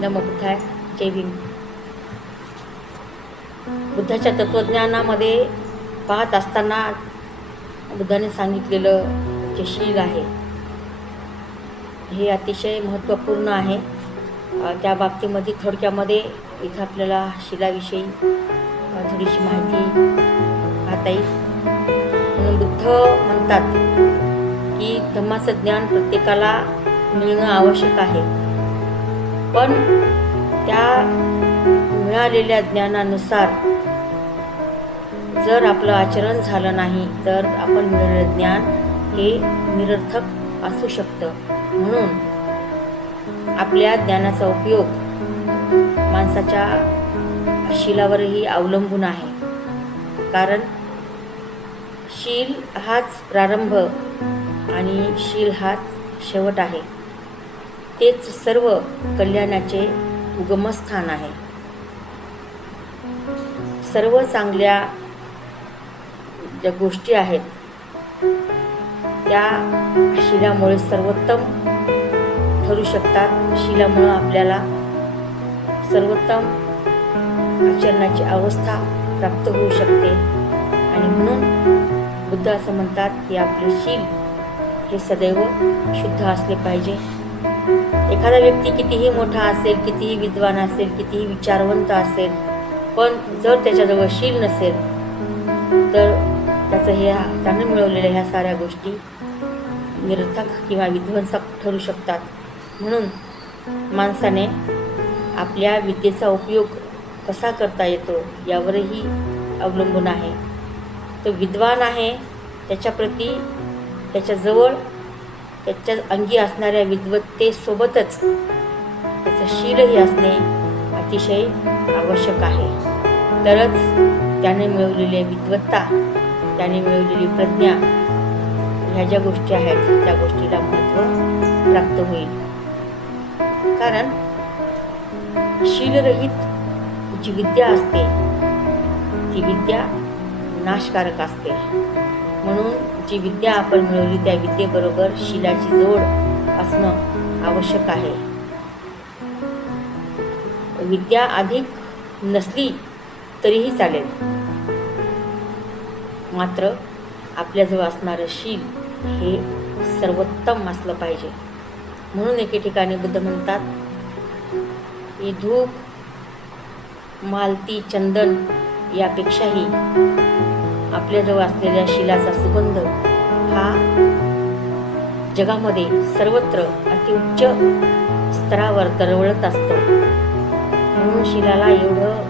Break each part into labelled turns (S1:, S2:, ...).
S1: नमो बुद्धाय जय भीम. बुद्धाच्या तत्त्वज्ञानामध्ये पाहत असताना बुद्धाने सांगितलेलं जे शील आहे हे अतिशय महत्त्वपूर्ण आहे. त्या बाबतीमध्ये थोडक्यामध्ये इथं आपल्याला शिलाविषयी थोडीशी माहिती पाहता येईल. म्हणून बुद्ध म्हणतात की धम्माचं ज्ञान प्रत्येकाला मिळणं आवश्यक आहे. पण त्या मिळालेल्या ज्ञानानुसार जर आपलं आचरण झालं नाही तर आपण मिळालेलं ज्ञान हे निरर्थक असू शकतं. म्हणून आपल्या ज्ञानाचा उपयोग माणसाच्या शिलावरही अवलंबून आहे. कारण शील हाच प्रारंभ आणि शील हाच शेवट आहे. तेच सर्व कल्याणाचे उगमस्थान आहे. सर्व चांगल्या ज्या गोष्टी आहेत त्या शिलामुळे सर्वोत्तम ठरू शकतात. शिलामुळं आपल्याला सर्वोत्तम आचरणाची अवस्था प्राप्त होऊ शकते. आणि म्हणून बुद्ध असं म्हणतात की आपले शील हे सदैव शुद्ध असले पाहिजे. एखादा व्यक्ती कितीही मोठा असेल कितीही विद्वान असेल कितीही विचारवंत असेल पण जर त्याच्याजवळ शील नसेल तर त्याचं हे त्यानं मिळवलेल्या ह्या साऱ्या गोष्टी निरर्थक किंवा विध्वंसक ठरू शकतात. म्हणून माणसाने आपल्या विद्येचा उपयोग कसा करता येतो यावरही अवलंबून आहे. तो विद्वान आहे त्याच्याप्रती त्याच्याजवळ त्याच्या अंगी असणाऱ्या विद्वत्तेसोबतच त्याचं शीलही असणे अतिशय आवश्यक आहे. तरच त्याने मिळवलेली विद्वत्ता त्याने मिळवलेली प्रज्ञा ह्या ज्या गोष्टी आहेत त्या गोष्टीला महत्त्व प्राप्त होईल. कारण शीलरहित जी विद्या असते ती विद्या नाशकारक असते. म्हणून जी विद्या आपण मिळवली त्या विद्येबरोबर शिलाची जोड असणं आवश्यक आहे. विद्या अधिक नसली तरीही चालेल. मात्र आपल्याजवळ असणारं शील हे सर्वोत्तम असलं पाहिजे. म्हणून एके ठिकाणी बुद्ध म्हणतात की धूप मालती चंदन यापेक्षाही आपल्याजवळ असलेल्या शिलाचा सुगंध हा जगामध्ये सर्वत्र अतिउच्च स्तरावर दरवळत असतो. म्हणून शिलाला एवढं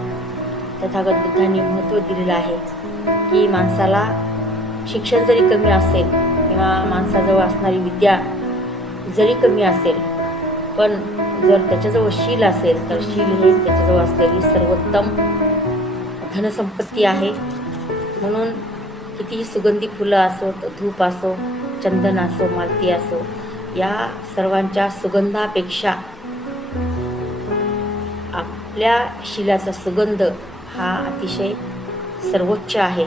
S1: तथागत बुद्धांनी महत्त्व दिलेलं आहे की माणसाला शिक्षण जरी कमी असेल किंवा माणसाजवळ असणारी विद्या जरी कमी असेल पण जर त्याच्याजवळ शील असेल तर शील हे त्याच्याजवळ असलेली सर्वोत्तम धनसंपत्ती आहे. म्हणून कितीही सुगंधी फुलं असो धूप असो चंदन असो मालती असो या सर्वांच्या सुगंधापेक्षा आपल्या शिलाचा सुगंध हा अतिशय सर्वोच्च आहे.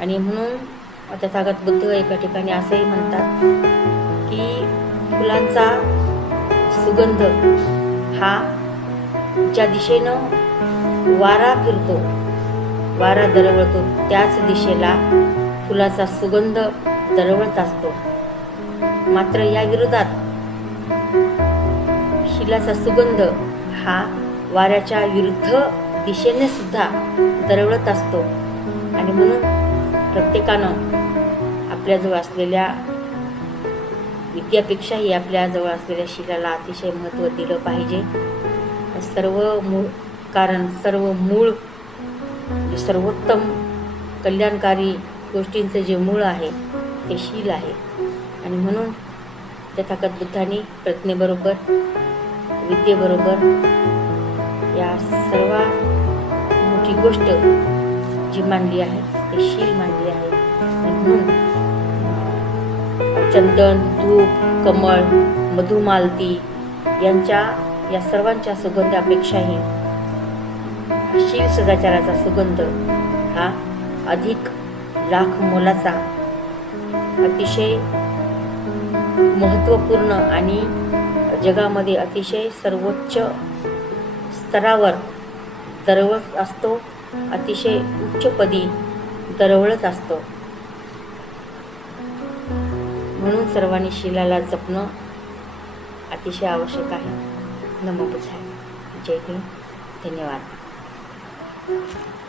S1: आणि म्हणून तथागत बुद्ध एका ठिकाणी असंही म्हणतात की फुलांचा सुगंध हा ज्या दिशेनं वारा फिरतो वारा दरवळतो त्याच दिशेला फुलाचा सुगंध दरवळत असतो. मात्र या विरोधात शिलाचा सुगंध हा वाऱ्याच्या विरुद्ध दिशेने सुद्धा दरवळत असतो. आणि म्हणून प्रत्येकानं आपल्याजवळ असलेल्या विद्यापेक्षाही आपल्याजवळ असलेल्या शिलाला अतिशय महत्त्व दिलं पाहिजे. सर्व मूळ कारण सर्व मूळ सर्वोत्तम कल्याणकारी गोष्टींचं जे मूळ आहे ते शील आहे. आणि म्हणून तथागत बुद्धांनी प्रज्ञेबरोबर विद्येबरोबर या सर्व मोठी गोष्ट जी मांडली आहे ते शील मांडली आहे. आणि म्हणून चंदन धूप कमळ मधुमालती यांच्या या सर्वांच्या सुगंधापेक्षाही शिव सदाचाराचा सुगंध हा अधिक लाख मोलाचा अतिशय महत्त्वपूर्ण आणि जगामध्ये अतिशय सर्वोच्च स्तरावर दरवळत असतो अतिशय उच्चपदी दरवळत असतो. म्हणून सर्वांनी शिलाला जपणं अतिशय आवश्यक आहे. नमोबुद्धाय जय हिंद. धन्यवाद. Thank you.